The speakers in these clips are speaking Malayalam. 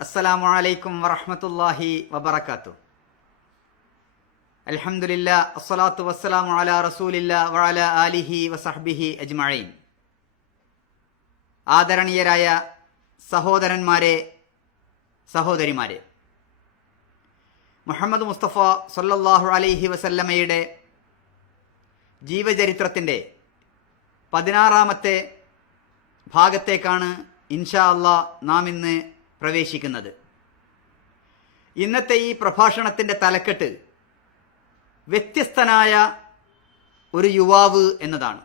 അസ്സലാമു അലൈക്കും വറഹ്മത്തുള്ളാഹി വബറകാതുഹു. അൽഹംദുലില്ലാ അസ്സലാത്തു വസ്സലാമു അലാ റസൂലില്ലാ വഅലാ ആലിഹി വസഹ്ബിഹി അജ്മഈൻ. ആദരണീയരായ സഹോദരന്മാരെ, സഹോദരിമാരെ, മുഹമ്മദ് മുസ്തഫ സല്ലല്ലാഹു അലൈഹി വസല്ലമയുടെ ജീവചരിത്രത്തിൻ്റെ 16-ാമത്തെ ഭാഗത്തേക്കാണ് ഇൻഷാ അല്ലാഹ് നാം ഇന്ന് പ്രവേശിക്കുന്നത്. ഇന്നത്തെ ഈ പ്രഭാഷണത്തിൻ്റെ തലക്കെട്ട് വ്യത്യസ്തനായ ഒരു യുവാവ് എന്നതാണ്.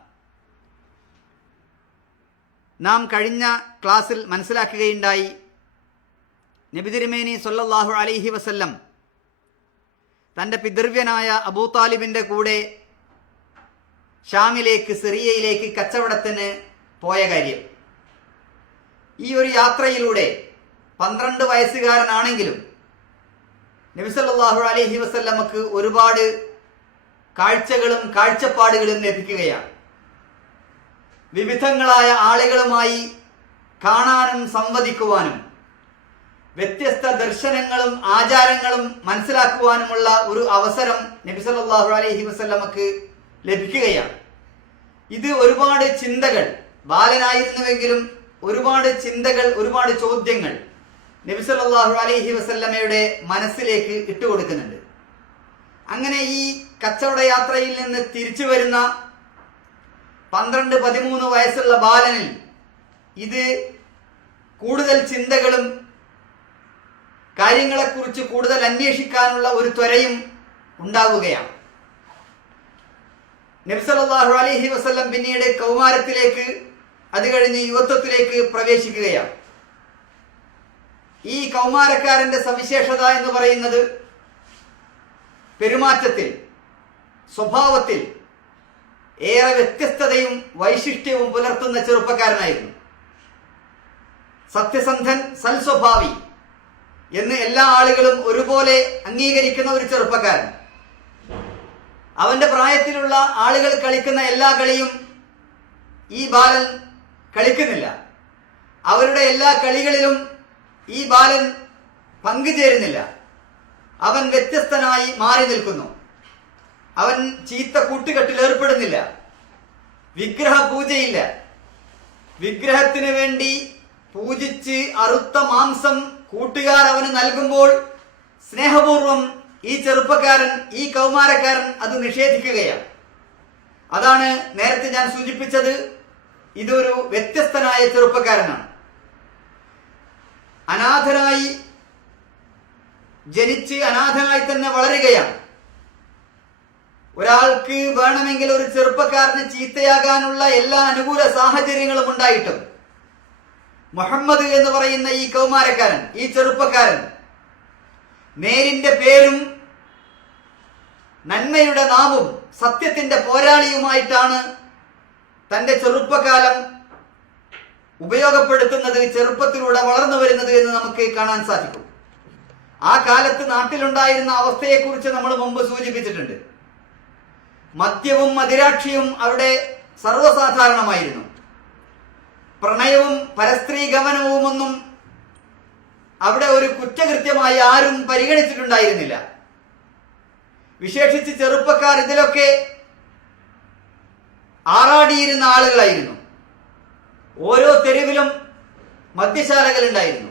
നാം കഴിഞ്ഞ ക്ലാസ്സിൽ മനസ്സിലാക്കുകയുണ്ടായി, നബി തിരുമേനി സല്ലല്ലാഹു അലൈഹി വസല്ലം തൻ്റെ പിതൃവ്യനായ അബൂ താലിബിൻ്റെ കൂടെ ഷാമിലേക്ക്, സിറിയയിലേക്ക് കച്ചവടത്തിന് പോയ കാര്യം. ഈ ഒരു യാത്രയിലൂടെ 12 വയസ്സുകാരനാണെങ്കിലും നബി സല്ലല്ലാഹു അലൈഹി വസല്ലമക്ക് ഒരുപാട് കാഴ്ചകളും കാഴ്ചപ്പാടുകളും ലഭിക്കുകയാണ്. വിവിധങ്ങളായ ആളുകളുമായി കാണാനും സംവദിക്കുവാനും വ്യത്യസ്ത ദർശനങ്ങളും ആചാരങ്ങളും മനസ്സിലാക്കുവാനുമുള്ള ഒരു അവസരം നബി സല്ലല്ലാഹു അലൈഹി വസല്ലമക്ക് ലഭിക്കുകയാണ്. ഇത് ഒരുപാട് ചിന്തകൾ, ബാലനായിരുന്നുവെങ്കിലും ഒരുപാട് ചിന്തകൾ, ഒരുപാട് ചോദ്യങ്ങൾ നബി സല്ലല്ലാഹു അലൈഹി വസല്ലമയുടെ മനസ്സിലേക്ക് ഇട്ടുകൊടുക്കുന്നുണ്ട്. അങ്ങനെ ഈ കച്ചവട യാത്രയിൽ നിന്ന് തിരിച്ചു വരുന്ന 12-13 വയസ്സുള്ള ബാലനിൽ ഇത് കൂടുതൽ ചിന്തകളും കാര്യങ്ങളെക്കുറിച്ച് കൂടുതൽ അന്വേഷിക്കാനുള്ള ഒരു ത്വരയും ഉണ്ടാവുകയാണ്. നബി സല്ലല്ലാഹു അലൈഹി വസല്ലം പിന്നീട് കൗമാരത്തിലേക്ക്, അത് കഴിഞ്ഞ് യുവത്വത്തിലേക്ക് പ്രവേശിക്കുകയാണ്. ഈ കൗമാരക്കാരന്റെ സവിശേഷത എന്ന് പറയുന്നത് പെരുമാറ്റത്തിൽ, സ്വഭാവത്തിൽ ഏറെ വ്യത്യസ്തതയും വൈശിഷ്ട്യവും പുലർത്തുന്ന ചെറുപ്പക്കാരനായിരുന്നു. സത്യസന്ധൻ, സൽസ്വഭാവി എന്ന് എല്ലാ ആളുകളും ഒരുപോലെ അംഗീകരിക്കുന്ന ഒരു ചെറുപ്പക്കാരൻ. അവന്റെ പ്രായത്തിലുള്ള ആളുകൾ കളിക്കുന്ന എല്ലാ കളിയും ഈ ബാലൻ കളിക്കുന്നില്ല. അവരുടെ എല്ലാ കളികളിലും ഈ ബാലൻ പങ്കുചേരുന്നില്ല. അവൻ വ്യത്യസ്തനായി മാറി നിൽക്കുന്നു. അവൻ ചീത്ത കൂട്ടുകെട്ടിൽ ഏർപ്പെടുന്നില്ല. വിഗ്രഹ പൂജയില്ല. വിഗ്രഹത്തിന് വേണ്ടി പൂജിച്ച് അറുത്ത മാംസം കൂട്ടുകാർ അവന് നൽകുമ്പോൾ സ്നേഹപൂർവം ഈ ചെറുപ്പക്കാരൻ, ഈ കൗമാരക്കാരൻ അത് നിഷേധിക്കുകയാണ്. അതാണ് നേരത്തെ ഞാൻ സൂചിപ്പിച്ചത്. ഇതൊരു വ്യത്യസ്തനായ ചെറുപ്പക്കാരനാണ്. അനാഥനായി ജനിച്ച് അനാഥനായി തന്നെ വളരുകയാണ്. ഒരാൾക്ക് വേണമെങ്കിൽ ഒരു ചെറുപ്പക്കാരന് ചീത്തയാകാനുള്ള എല്ലാ അനുകൂല സാഹചര്യങ്ങളും ഉണ്ടായിട്ടും മുഹമ്മദ് എന്ന് പറയുന്ന ഈ കൗമാരക്കാരൻ, ഈ ചെറുപ്പക്കാരൻ നേരിന്റെ പേരും നന്മയുടെ നാവും സത്യത്തിന്റെ പോരാളിയുമായിട്ടാണ് തന്റെ ചെറുപ്പകാലം ഉപയോഗപ്പെടുത്തുന്നത്, ചെറുപ്പത്തിലൂടെ വളർന്നു വരുന്നത് എന്ന് നമുക്ക് കാണാൻ സാധിക്കും. ആ കാലത്ത് നാട്ടിലുണ്ടായിരുന്ന അവസ്ഥയെക്കുറിച്ച് നമ്മൾ മുമ്പ് സൂചിപ്പിച്ചിട്ടുണ്ട്. മദ്യവും മദിരാക്ഷിയും അവിടെ സർവ്വസാധാരണമായിരുന്നു. പ്രണയവും പരസ്ത്രീ ഗമനവുമൊന്നും അവിടെ ഒരു കുറ്റകൃത്യമായി ആരും പരിഗണിച്ചിട്ടുണ്ടായിരുന്നില്ല. വിശേഷിച്ച് ചെറുപ്പക്കാർ ഇതിലൊക്കെ ആറാടിയിരുന്ന ആളുകളായിരുന്നു. ഓരോ തെരുവിലും മദ്യശാലകൾ ഉണ്ടായിരുന്നു.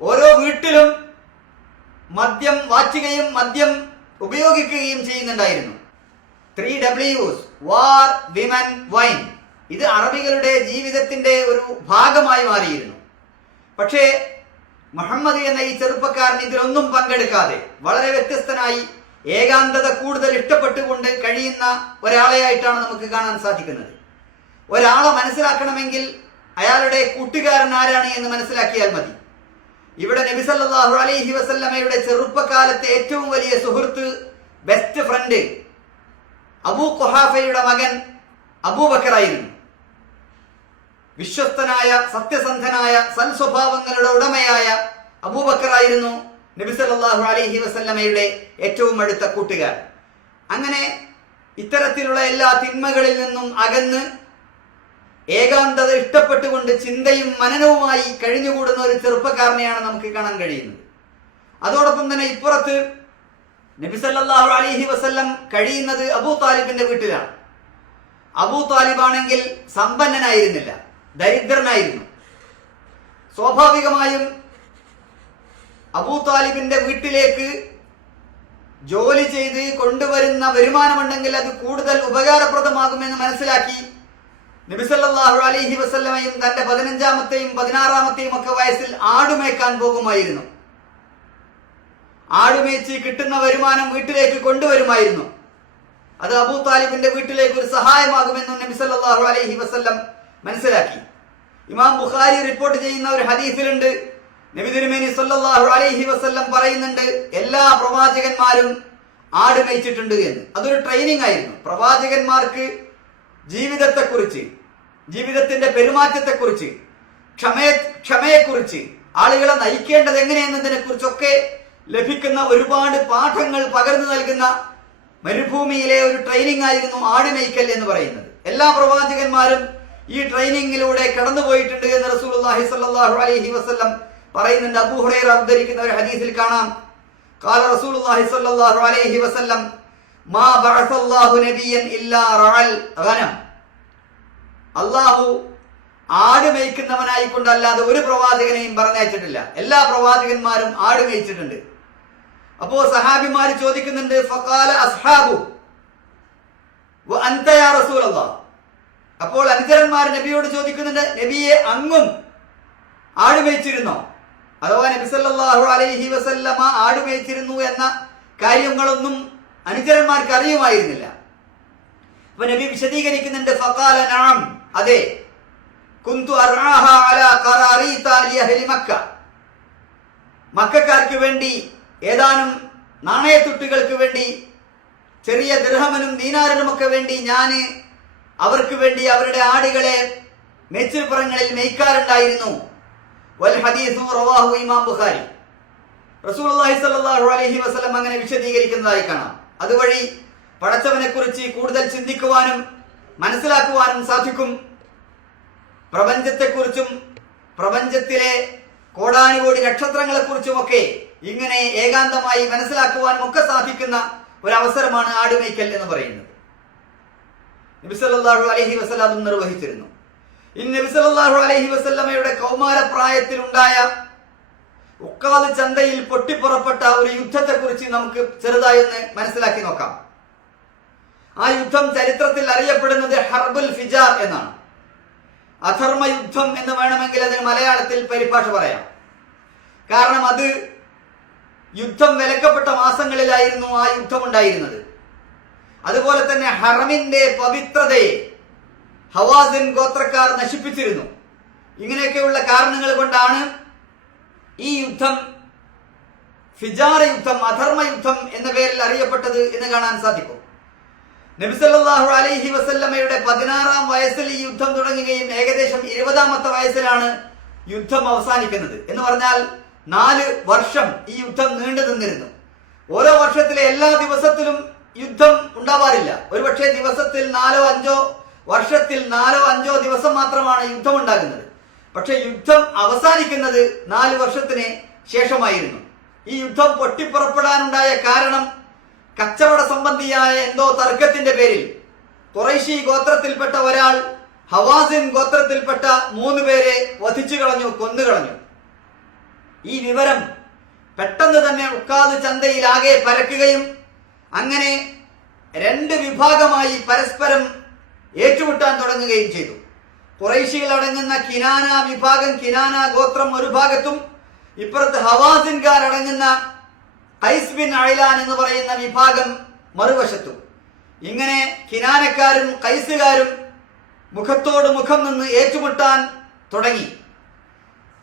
ഓരോ വീട്ടിലും മദ്യം വാറ്റുകയും മദ്യം ഉപയോഗിക്കുകയും ചെയ്യുന്നുണ്ടായിരുന്നു. 3Ws, വാർ, വിമൻ, വൈൻ. ഇത് അറബികളുടെ ജീവിതത്തിന്റെ ഒരു ഭാഗമായി മാറിയിരുന്നു. പക്ഷേ മുഹമ്മദ് എന്ന ഈ ചെറുപ്പക്കാരൻ ഇതിലൊന്നും പങ്കെടുക്കാതെ വളരെ വ്യത്യസ്തനായി, ഏകാന്തത കൂടുതൽ ഇഷ്ടപ്പെട്ടുകൊണ്ട് കഴിയുന്ന ഒരാളെയായിട്ടാണ് നമുക്ക് കാണാൻ സാധിക്കുന്നത്. ഒരാളെ മനസ്സിലാക്കണമെങ്കിൽ അയാളുടെ കൂട്ടുകാരൻ ആരാണ് എന്ന് മനസ്സിലാക്കിയാൽ മതി. ഇവിടെ നബി സല്ലല്ലാഹു അലൈഹി വസല്ലമയുടെ ചെറുപ്പകാലത്തെ ഏറ്റവും വലിയ സുഹൃത്ത്, ബെസ്റ്റ് ഫ്രണ്ട് അബൂ ഖുഹാഫയുടെ മകൻ അബൂബക്കറായിരുന്നു. വിശ്വസ്തനായ, സത്യസന്ധനായ, സൽസ്വഭാവങ്ങളുടെ ഉടമയായ അബൂബക്കറായിരുന്നു നബി സല്ലല്ലാഹു അലൈഹി വസല്ലമയുടെ ഏറ്റവും അടുത്ത കൂട്ടുകാരൻ. അങ്ങനെ ഇത്തരത്തിലുള്ള എല്ലാ തിന്മകളിൽ നിന്നും അകന്ന് ഏകാന്തത ഇഷ്ടപ്പെട്ടുകൊണ്ട് ചിന്തയും മനനവുമായി കഴിഞ്ഞുകൂടുന്ന ഒരു ചെറുപ്പക്കാരനെയാണ് നമുക്ക് കാണാൻ കഴിയുന്നത്. അതോടൊപ്പം തന്നെ ഇപ്പുറത്ത് നബി സല്ലല്ലാഹു അലൈഹി വസല്ലം കഴിയുന്നത് അബൂ താലിബിന്റെ വീട്ടിലാണ്. അബൂ താലിബാണെങ്കിൽ സമ്പന്നനായിരുന്നില്ല, ദരിദ്രനായിരുന്നു. സ്വാഭാവികമായും അബൂ താലിബിന്റെ വീട്ടിലേക്ക് ജോലി ചെയ്ത് കൊണ്ടുവരുന്ന വരുമാനമുണ്ടെങ്കിൽ അത് കൂടുതൽ ഉപകാരപ്രദമാകുമെന്ന് മനസ്സിലാക്കി നബി സല്ലല്ലാഹു അലൈഹി വസല്ലമയും തന്റെ 15ാമത്തെയും 16ാമത്തെയും ഒക്കെ വയസ്സിൽ ആടുമേക്കാൻ പോകുമായിരുന്നു. ആടുമേച്ച് കിട്ടുന്ന വരുമാനം വീട്ടിലേക്ക് കൊണ്ടുവരുമായിരുന്നു. അത് അബൂ താലിബിന്റെ വീട്ടിലേക്ക് ഒരു സഹായമാകുമെന്നും നബി സല്ലല്ലാഹു അലൈഹി വസല്ലം മനസ്സിലാക്കി. ഇമാം ബുഖാരി റിപ്പോർട്ട് ചെയ്യുന്ന ഒരു ഹദീസിലുണ്ട്, നബി തിരുമേനി സല്ലല്ലാഹു അലൈഹി വസല്ലം പറയുന്നുണ്ട്, എല്ലാ പ്രവാചകന്മാരും ആട് മേയിച്ചിട്ടുണ്ട് എന്ന്. അതൊരു ട്രെയിനിങ് ആയിരുന്നു. പ്രവാചകന്മാർക്ക് ജീവിതത്തെക്കുറിച്ച്, ജീവിതത്തിന്റെ പെരുമാറ്റത്തെക്കുറിച്ച്, ക്ഷമയെക്കുറിച്ച്, ആളുകളെ നയിക്കേണ്ടത് എങ്ങനെയെന്നതിനെ കുറിച്ചൊക്കെ ലഭിക്കുന്ന ഒരുപാട് പാഠങ്ങൾ പകർന്നു നൽകുന്ന മരുഭൂമിയിലെ ഒരു ട്രെയിനിങ് ആയിരുന്നു ആടുമേയ്ക്കൽ എന്ന് പറയുന്നത്. എല്ലാ പ്രവാചകന്മാരും ഈ ട്രെയിനിങ്ങിലൂടെ കടന്നുപോയിട്ടുണ്ട് എന്ന് റസൂലുള്ളാഹി സ്വല്ലല്ലാഹു അലൈഹി വസല്ലം പറയുന്നുണ്ട്. അബൂ ഹുറൈറ ഉദ്ധരിക്കുന്ന ഒരു ഹദീസിൽ കാണാം, ഖാല റസൂലുള്ളാഹി സ്വല്ലല്ലാഹു അലൈഹി വസല്ലം മാ ബഅസല്ലാഹു നബിയൻ ഇല്ലാ റഅൽ ഗനം. അല്ലാഹു ആട് മേയ്ക്കുന്നവനായിക്കൊണ്ടല്ലാതെ ഒരു പ്രവാചകനെയും പറഞ്ഞയച്ചിട്ടില്ല. എല്ലാ പ്രവാചകന്മാരും ആട് മേയിച്ചിട്ടുണ്ട്. അപ്പോ സഹാബിമാർ ചോദിക്കുന്നുണ്ട്, ഫഖാല അസ്ഹാബു വ അൻത യാ റസൂലല്ലാഹ്. അപ്പോൾ അനുചരന്മാർ നബിയോട് ചോദിക്കുന്നുണ്ട്, നബിയെ അങ്ങും ആട് മേയിച്ചിരുന്നോ? അഥവാ നബി സല്ലല്ലാഹു അലൈഹി വസല്ലമ ആട് മേയിച്ചിരുന്നു എന്ന കാര്യങ്ങളൊന്നും അനുചരന്മാർക്ക് അറിയുമായിരുന്നില്ല. അപ്പൊ നബി വിശദീകരിക്കുന്നുണ്ട്, ഫഖാല നഅം, അതെ, കുന്തു അർആഹ അലാ ഖറാരീത ലി അഹ്ലി മക്ക. മക്കക്കാർക്ക് വേണ്ടി ഏതാനും നാണയത്തുട്ടുകൾക്ക് വേണ്ടി, ചെറിയ ദിർഹമനും ദീനാറിനുമൊക്കെ വേണ്ടി ഞാൻ അവർക്ക് വേണ്ടി അവരുടെ ആടുകളെ മേച്ചിൽപ്പുറങ്ങളിൽ മേയ്ക്കാറുണ്ടായിരുന്നു. വൽ ഹദീസു റവാഹു ഇമാം ബുഖാരി. റസൂലുള്ളാഹി സ്വല്ലല്ലാഹു അലൈഹി വസല്ലം അങ്ങനെ വിശദീകരിക്കുന്നതായി കാണാം. അതുവഴി പടച്ചവനെ കുറിച്ച് കൂടുതൽ ചിന്തിക്കുവാനും മനസ്സിലാക്കുവാനും സാധിക്കും. പ്രപഞ്ചത്തെക്കുറിച്ചും പ്രപഞ്ചത്തിലെ കോടാനുകോടി നക്ഷത്രങ്ങളെക്കുറിച്ചുമൊക്കെ ഇങ്ങനെ ഏകാന്തമായി മനസ്സിലാക്കുവാനും ഒക്കെ സാധിക്കുന്ന ഒരവസരമാണ് ആടുമേയ്ക്കൽ എന്ന് പറയുന്നത്. നബി സല്ലല്ലാഹു അലൈഹി വസല്ലം നിർവഹിച്ചിരുന്നു. ഇനി നബി സല്ലല്ലാഹു അലൈഹി വസല്ലമയുടെ കൗമാരപ്രായത്തിലുണ്ടായ ഉക്കാദ് ചന്തയിൽ പൊട്ടിപ്പുറപ്പെട്ട ഒരു യുദ്ധത്തെക്കുറിച്ച് നമുക്ക് ചെറുതായി ഒന്ന് മനസ്സിലാക്കി നോക്കാം. ആ യുദ്ധം ചരിത്രത്തിൽ അറിയപ്പെടുന്നത് ഹർബുൽ ഫിജാർ എന്നാണ്. അധർമ്മ യുദ്ധം എന്ന് വേണമെങ്കിൽ അതിന് മലയാളത്തിൽ പരിഭാഷ പറയാം. കാരണം അത് യുദ്ധം വിലക്കപ്പെട്ട മാസങ്ങളിലായിരുന്നു ആ യുദ്ധം ഉണ്ടായിരുന്നത്. അതുപോലെ തന്നെ ഹറമിന്റെ പവിത്രതയെ ഹവാസിൻ ഗോത്രക്കാർ നശിപ്പിച്ചിരുന്നു. ഇങ്ങനെയൊക്കെയുള്ള കാരണങ്ങൾ കൊണ്ടാണ് ഈ യുദ്ധം ഫിജാർ യുദ്ധം, അധർമ്മ യുദ്ധം എന്ന പേരിൽ അറിയപ്പെട്ടത് എന്ന് കാണാൻ സാധിക്കും. നബി സല്ലല്ലാഹു അലൈഹി വസല്ലമയുടെ 16ാം വയസ്സിൽ ഈ യുദ്ധം തുടങ്ങുകയും ഏകദേശം 20ാമത്തെ വയസ്സിലാണ് യുദ്ധം അവസാനിക്കുന്നത്. എന്ന് പറഞ്ഞാൽ 4 വർഷം ഈ യുദ്ധം നീണ്ടു നിന്നിരുന്നു. ഓരോ വർഷത്തിലെ എല്ലാ ദിവസത്തിലും യുദ്ധം ഉണ്ടാവാറില്ല. ഒരുപക്ഷെ ദിവസത്തിൽ 4-5, വർഷത്തിൽ 4-5 ദിവസം മാത്രമാണ് യുദ്ധം ഉണ്ടാകുന്നത്. പക്ഷെ യുദ്ധം അവസാനിക്കുന്നത് 4 വർഷത്തിന് ശേഷമായിരുന്നു. ഈ യുദ്ധം പൊട്ടിപ്പുറപ്പെടാനുണ്ടായ കാരണം കച്ചവട സംബന്ധിയായ എന്തോ തർക്കത്തിന്റെ പേരിൽ ഖുറൈശി ഗോത്രത്തിൽപ്പെട്ട ഒരാൾ ഹവാസിൻ ഗോത്രത്തിൽപ്പെട്ട 3 പേരെ വധിച്ചു കളഞ്ഞു, കൊന്നുകളഞ്ഞു. ഈ വിവരം പെട്ടെന്ന് തന്നെ ഉക്കാദ് ചന്തയിലാകെ പരക്കുകയും അങ്ങനെ 2 വിഭാഗമായി പരസ്പരം ഏറ്റുമുട്ടാൻ തുടങ്ങുകയും ചെയ്തു. ഖുറൈശികൾ അടങ്ങുന്ന കിനാന വിഭാഗം, കിനാന ഗോത്രം ഒരു ഭാഗത്തും, ഇപ്പുറത്ത് ഹവാസിൻകാർ അടങ്ങുന്ന ഖൈസ് ബിൻ അയ്ലാൻ എന്ന് പറയുന്ന വിഭാഗം മറുവശത്തും. ഇങ്ങനെ കിനാനക്കാരും ഖൈസുകാരും മുഖത്തോട് മുഖം നിന്ന് ഏറ്റുമുട്ടാൻ തുടങ്ങി.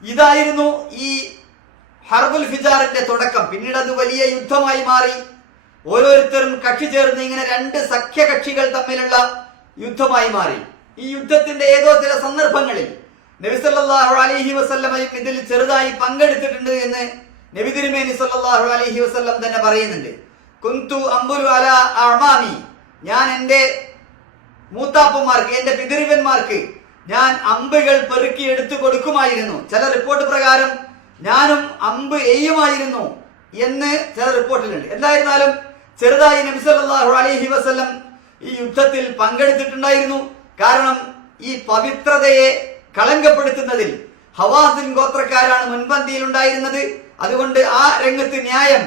ഇതായിരുന്നു ഈ ഹർബുൽ ഫിജാറിന്റെ തുടക്കം. പിന്നീട് അത് വലിയ യുദ്ധമായി മാറി. ഓരോരുത്തരും കക്ഷി ചേർന്ന് ഇങ്ങനെ 2 സഖ്യകക്ഷികൾ തമ്മിലുള്ള യുദ്ധമായി മാറി. ഈ യുദ്ധത്തിന്റെ ഏതോ ചില സന്ദർഭങ്ങളിൽ നബി സല്ലല്ലാഹു അലൈഹി വസല്ലമയും ഇതിൽ ചെറുതായി പങ്കെടുത്തിട്ടുണ്ട് എന്ന് നബി തിരുമേനി സല്ലല്ലാഹു അലൈഹി വസല്ലം തന്നെ പറയുന്നുണ്ട്. കുന്തു അംബുരു അലാ അഅമാമി, ഞാൻ എൻ്റെ മൂത്താപ്പന്മാർക്ക്, എൻ്റെ പിതൃവന്മാർക്ക് ഞാൻ അമ്പുകൾ പെറുക്കി എടുത്തു കൊടുക്കുമായിരുന്നു. ചില റിപ്പോർട്ട് പ്രകാരം ഞാനും അമ്പ് എയ്യുമായിരുന്നു എന്ന് ചില റിപ്പോർട്ടിലുണ്ട്. എന്തായിരുന്നാലും ചെറുതായി നബി സല്ലല്ലാഹു അലൈഹി വസല്ലം ഈ യുദ്ധത്തിൽ പങ്കെടുത്തിട്ടുണ്ടായിരുന്നു. കാരണം ഈ പവിത്രതയെ കളങ്കപ്പെടുത്തുന്നതിൽ ഹവാസിൻ ഗോത്രക്കാരാണ് മുൻപന്തിയിൽ ഉണ്ടായിരുന്നത്. അതുകൊണ്ട് ആ രംഗത്ത് ന്യായം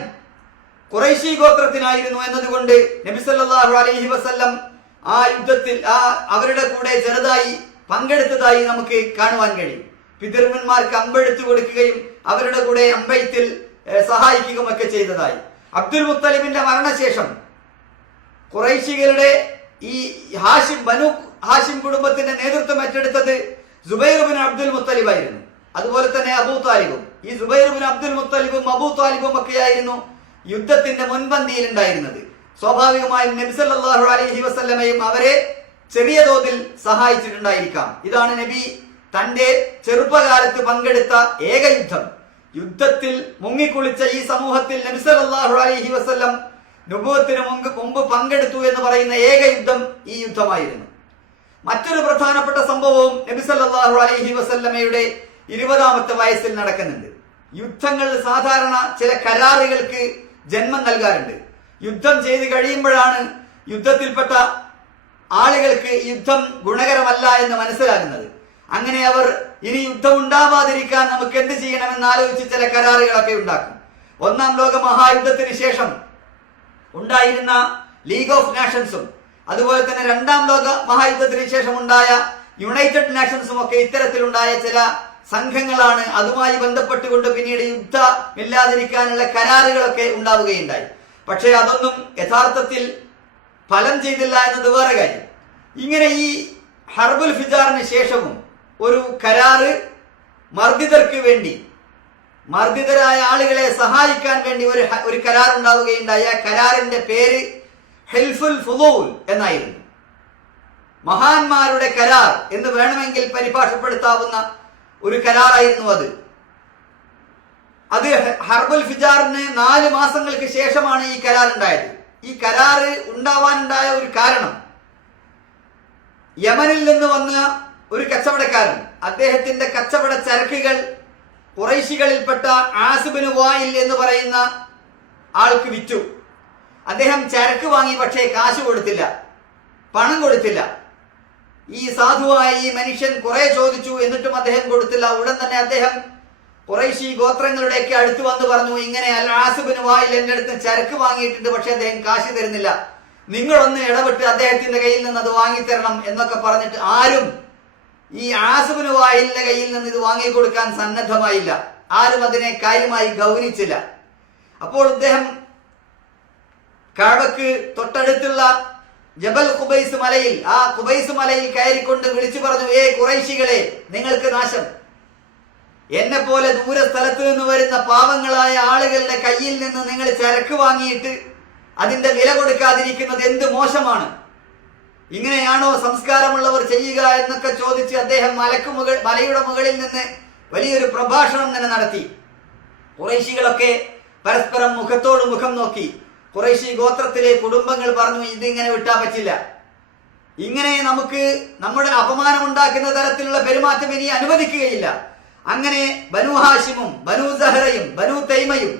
ഖുറൈശി ഗോത്രത്തിനായിരുന്നു എന്നതുകൊണ്ട് നബി സല്ലല്ലാഹു അലൈഹി വസല്ലം ആ യുദ്ധത്തിൽ അവരുടെ കൂടെ ചെറുതായി പങ്കെടുത്തതായി നമുക്ക് കാണുവാൻ കഴിയും. പിതൃന്മാർക്ക് അമ്പെടുത്തു കൊടുക്കുകയും അവരുടെ കൂടെ അമ്പെയ്ത്തിൽ സഹായിക്കുകയും ഒക്കെ ചെയ്തതായി. അബ്ദുൽ മുത്തലിബിന്റെ മരണശേഷം ഖുറൈശികളുടെ ഈ ബനു ഹാഷിം കുടുംബത്തിന്റെ നേതൃത്വം ഏറ്റെടുത്തത് സുബൈർ ബിൻ അബ്ദുൽ മുത്തലിബായിരുന്നു. അതുപോലെ തന്നെ അബൂ താലിബും. ഈ സുബൈർ ബിൻ അബ്ദുൽ മുത്തലിബും അബൂ താലിബും ഒക്കെയായിരുന്നു യുദ്ധത്തിന്റെ മുൻപന്തിയിൽ ഉണ്ടായിരുന്നത്. സ്വാഭാവികമായും നബി സല്ലല്ലാഹു അലൈഹി വസല്ലമയും അവരെ ചെറിയ തോതിൽ സഹായിച്ചിട്ടുണ്ടായിരിക്കാം. ഇതാണ് നബി തന്റെ ചെറുപ്പകാലത്ത് പങ്കെടുത്ത ഏക യുദ്ധം. യുദ്ധത്തിൽ മുങ്ങിക്കുളിച്ച ഈ സമൂഹത്തിൽ നബി സല്ലല്ലാഹു അലൈഹി വസല്ലം നുബുവത്തിന് മുമ്പ് പങ്കെടുത്തു എന്ന് പറയുന്ന ഏക യുദ്ധം ഈ യുദ്ധമായിരുന്നു. മറ്റൊരു പ്രധാനപ്പെട്ട സംഭവവും നബി സല്ലല്ലാഹു അലൈഹി വസല്ലമയുടെ 20ാമത്തെ വയസ്സിൽ നടക്കുന്നുണ്ട്. യുദ്ധങ്ങൾ സാധാരണ ചില കരാറുകൾക്ക് ജന്മം നൽകാറുണ്ട്. യുദ്ധം ചെയ്ത് കഴിയുമ്പോഴാണ് യുദ്ധത്തിൽപ്പെട്ട ആളുകൾക്ക് യുദ്ധം ഗുണകരമല്ല എന്ന് മനസ്സിലാകുന്നത്. അങ്ങനെ അവർ ഇനി യുദ്ധം ഉണ്ടാവാതിരിക്കാൻ നമുക്ക് എന്ത് ചെയ്യണമെന്ന് ആലോചിച്ച് ചില കരാറുകളൊക്കെ ഉണ്ടാക്കും. 1ാം ലോക മഹായുദ്ധത്തിന് ശേഷം ഉണ്ടായിരുന്ന ലീഗ് ഓഫ് നേഷൻസും അതുപോലെ തന്നെ 2ാം ലോക മഹായുദ്ധത്തിന് ശേഷം ഉണ്ടായ യുണൈറ്റഡ് നേഷൻസും ഒക്കെ ഇത്തരത്തിലുണ്ടായ ചില സംഘങ്ങളാണ്. അതുമായി ബന്ധപ്പെട്ടുകൊണ്ട് പിന്നീട് യുദ്ധമില്ലാതിരിക്കാനുള്ള കരാറുകളൊക്കെ ഉണ്ടാവുകയുണ്ടായി. പക്ഷേ അതൊന്നും യഥാർത്ഥത്തിൽ ഫലം ചെയ്തില്ല എന്നത് വേറെ കാര്യം. ഇങ്ങനെ ഈ ഹർബുൽ ഫിജാറിന് ശേഷവും ഒരു കരാറ് മർദ്ദിതർക്ക് വേണ്ടി, മർദ്ദിതരായ ആളുകളെ സഹായിക്കാൻ വേണ്ടി ഒരു കരാർ ഉണ്ടാവുകയുണ്ടായി. ആ കരാറിന്റെ പേര് ഹിൽഫുൽ ഫുളൂൽ എന്നായിരുന്നു. മഹാന്മാരുടെ കരാർ എന്ന് വേണമെങ്കിൽ പരിഭാഷപ്പെടുത്താവുന്ന ഒരു കരാറായിരുന്നു അത്. ഹർബുൽ ഫിജാറിന് 4 മാസങ്ങൾക്ക് ശേഷമാണ് ഈ കരാർ ഉണ്ടായത്. ഈ കരാറ് ഉണ്ടാവാനുണ്ടായ ഒരു കാരണം, യമനിൽ നിന്ന് വന്ന ഒരു കച്ചവടക്കാരൻ അദ്ദേഹത്തിന്റെ കച്ചവട ചരക്കുകൾ ഖുറൈശികളിൽപ്പെട്ട ആസിബിന് വായിൽ എന്ന് പറയുന്ന ആൾക്ക് വിറ്റു. അദ്ദേഹം ചരക്ക് വാങ്ങി, പക്ഷേ കാശ് കൊടുത്തില്ല, പണം കൊടുത്തില്ല. ഈ സാധുവായ ഈ മനുഷ്യൻ കുറെ ചോദിച്ചു, എന്നിട്ടും അദ്ദേഹം കൊടുത്തില്ല. ഉടൻ തന്നെ അദ്ദേഹം ഖുറൈശി ഗോത്രങ്ങളുടെയൊക്കെ അടുത്ത് വന്ന് പറഞ്ഞു, ഇങ്ങനെ അൽ ആസിബിന് വായിൽ എന്റെ അടുത്ത് ചരക്ക് വാങ്ങിയിട്ടുണ്ട്, പക്ഷെ അദ്ദേഹം കാശ് തരുന്നില്ല, നിങ്ങളൊന്ന് ഇടപെട്ട് അദ്ദേഹത്തിന്റെ കയ്യിൽ നിന്ന് അത് വാങ്ങിത്തരണം എന്നൊക്കെ പറഞ്ഞിട്ട് ആരും ഈ ആസിബിന് വായിലിന്റെ കയ്യിൽ നിന്ന് ഇത് വാങ്ങിക്കൊടുക്കാൻ സന്നദ്ധമായില്ല. ആരും അതിനെ കാര്യമായി ഗൗനിച്ചില്ല. അപ്പോൾ അദ്ദേഹം കഅബക്ക് തൊട്ടടുത്തുള്ള ജബൽ ഖുബൈസ് മലയിൽ, ആ ഖുബൈസ് മലയിൽ കയറിക്കൊണ്ട് വിളിച്ചു പറഞ്ഞു, ഖുറൈശികളെ, നിങ്ങൾക്ക് നാശം. എന്നെ പോലെ ദൂര സ്ഥലത്ത് നിന്ന് വരുന്ന പാവങ്ങളായ ആളുകളുടെ കയ്യിൽ നിന്ന് നിങ്ങൾ ചരക്ക് വാങ്ങിയിട്ട് അതിന്റെ വില കൊടുക്കാതിരിക്കുന്നത് എന്ത് മോശമാണ്. ഇങ്ങനെയാണോ സംസ്കാരമുള്ളവർ ചെയ്യുക എന്നൊക്കെ ചോദിച്ച് അദ്ദേഹം മലയുടെ മുകളിൽ നിന്ന് വലിയൊരു പ്രഭാഷണം തന്നെ നടത്തി. ഖുറൈശികളൊക്കെ പരസ്പരം മുഖത്തോട് മുഖം നോക്കി. ഖുറൈശി ഗോത്രത്തിലെ കുടുംബങ്ങൾ പറഞ്ഞു, ഇതിങ്ങനെ വിട്ടാൻ പറ്റില്ല, ഇങ്ങനെ നമുക്ക് നമ്മുടെ അപമാനം ഉണ്ടാക്കുന്ന തരത്തിലുള്ള പെരുമാറ്റം ഇനി അനുവദിക്കുകയില്ല. അങ്ങനെ ബനു ഹാഷിമും ബനു സഹറയും ബനു തൈമയും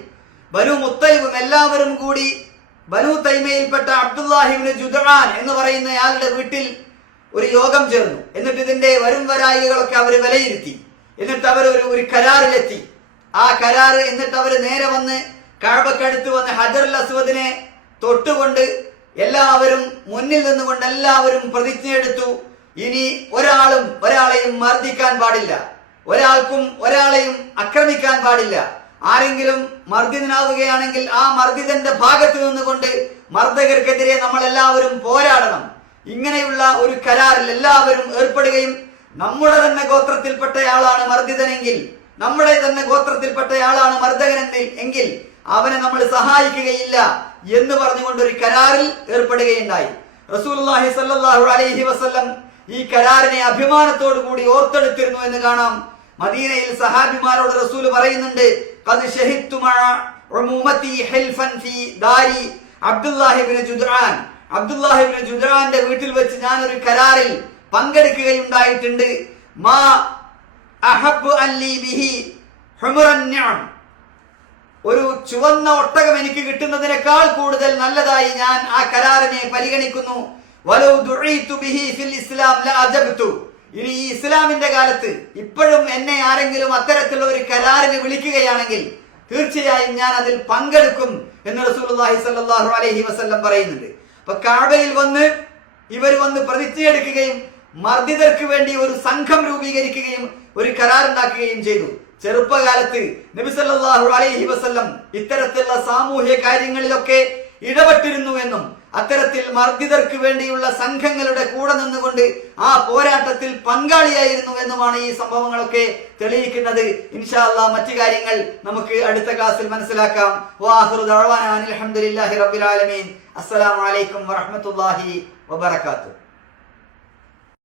ബനു മുത്തലിബും എല്ലാവരും കൂടി ബനു തൈമയിൽപ്പെട്ട അബ്ദുല്ലാഹി ഇബ്നു ജുദ്ആൻ എന്ന് പറയുന്നയാളുടെ വീട്ടിൽ ഒരു യോഗം ചേർന്നു. എന്നിട്ട് ഇതിന്റെ വരും വരായികളൊക്കെ അവർ വിലയിരുത്തി. എന്നിട്ട് അവർ ഒരു കരാറിലെത്തി. ആ കരാറ് എന്നിട്ട് അവർ നേരെ വന്ന് കഅബക്കടുത്ത് വന്ന് ഹജറുൽ അസ്വദിനെ തൊട്ടുകൊണ്ട് എല്ലാവരും മുന്നിൽ നിന്നുകൊണ്ട് എല്ലാവരും പ്രതിജ്ഞയെടുത്തു, ഇനി ഒരാളെയും മർദ്ദിക്കാൻ പാടില്ല, ഒരാൾക്കും ഒരാളെയും ആക്രമിക്കാൻ പാടില്ല. ആരെങ്കിലും മർദ്ദിതനാവുകയാണെങ്കിൽ ആ മർദ്ദിതന്റെ ഭാഗത്ത് നിന്നുകൊണ്ട് മർദ്ദകർക്കെതിരെ നമ്മൾ എല്ലാവരും പോരാടണം. ഇങ്ങനെയുള്ള ഒരു കരാറിൽ എല്ലാവരും ഏർപ്പെടുകയും നമ്മുടെ തന്നെ ഗോത്രത്തിൽപ്പെട്ടയാളാണ് മർദ്ദിതനെങ്കിൽ, നമ്മുടെ തന്നെ ഗോത്രത്തിൽപ്പെട്ടയാളാണ് മർദ്ദകനെങ്കിൽ അവനെ നമ്മൾ സഹായിക്കുകയില്ല എന്ന് പറഞ്ഞുകൊണ്ട് ഒരു കരാറിൽ ഏർപ്പെടുകയുണ്ടായി. റസൂലുള്ളാഹി സ്വല്ലല്ലാഹു അലൈഹി വസല്ലം ഈ കരാറിനെ അഭിമാനത്തോടു കൂടി ഓർത്തെടുത്തിരുന്നു എന്ന് കാണാം. മദീനയിൽ സഹാബിമാരോട് റസൂൽ പറയുന്നുണ്ട്, ഖദ് ശഹിദ്തു മഅ ഉമൂമതി ഹിൽഫൻ ഫീ ദാരി അബ്ദുല്ലാഹി ഇബ്നു ജുദ്ആൻ. അബ്ദുല്ലാഹി ഇബ്നു ജുദ്ആന്റെ വീട്ടിൽ വെച്ച് ഞാൻ ഒരു കരാറിൽ പങ്കെടുക്കുകയുണ്ടായിട്ടുണ്ട്. മാ അഹബ്ബു അല്ലി ബിഹി ഹുമറൻ നിഅം, ഒരു ചുവന്ന ഒട്ടകം എനിക്ക് കിട്ടുന്നതിനേക്കാൾ കൂടുതൽ നല്ലതായി ഞാൻ ആ കരാറിനെ പരിഗണിക്കുന്നു. വലൗ ദുഈതു ബിഹി ഫിൽ ഇസ്ലാം ലഅജബ്തു, ഇനി ഈ ഇസ്ലാമിന്റെ കാലത്ത് ഇപ്പോഴും എന്നെ ആരെങ്കിലും അത്തരത്തിലുള്ള ഒരു കരാറിന് വിളിക്കുകയാണെങ്കിൽ തീർച്ചയായും ഞാൻ അതിൽ പങ്കെടുക്കും എന്ന് റസൂലുള്ളാഹി സ്വല്ലല്ലാഹു അലൈഹി വസല്ലം പറയുന്നുണ്ട്. അപ്പൊ കഅബയിൽ ഇവർ വന്ന് പ്രതിജ്ഞയെടുക്കുകയും മർദ്ദിതർക്ക് വേണ്ടി ഒരു സംഘം രൂപീകരിക്കുകയും ഒരു കരാർ ഉണ്ടാക്കുകയും ചെയ്തു. ചെറുപ്പകാലത്ത് നബി സല്ലല്ലാഹു അലൈഹി വസല്ലം ഇത്തരത്തിലുള്ള സാമൂഹ്യ കാര്യങ്ങളിലൊക്കെ ഇടപെട്ടിരുന്നു എന്നും അത്തരത്തിൽ മർദ്ദിതർക്ക് വേണ്ടിയുള്ള സംഘങ്ങളുടെ കൂടെ നിന്നുകൊണ്ട് ആ പോരാട്ടത്തിൽ പങ്കാളിയായിരുന്നു എന്നുമാണ് ഈ സംഭവങ്ങളൊക്കെ തെളിയിക്കുന്നത്. ഇൻഷാ അല്ലാഹ് മറ്റു കാര്യങ്ങൾ നമുക്ക് അടുത്ത ക്ലാസ്സിൽ മനസ്സിലാക്കാം. വആഖിറു ദഅവാനാ അൽഹംദുലില്ലാഹി റബ്ബിൽ ആലമീൻ. അസ്സലാമു അലൈക്കും വറഹ്മത്തുള്ളാഹി വബറകാതുഹു.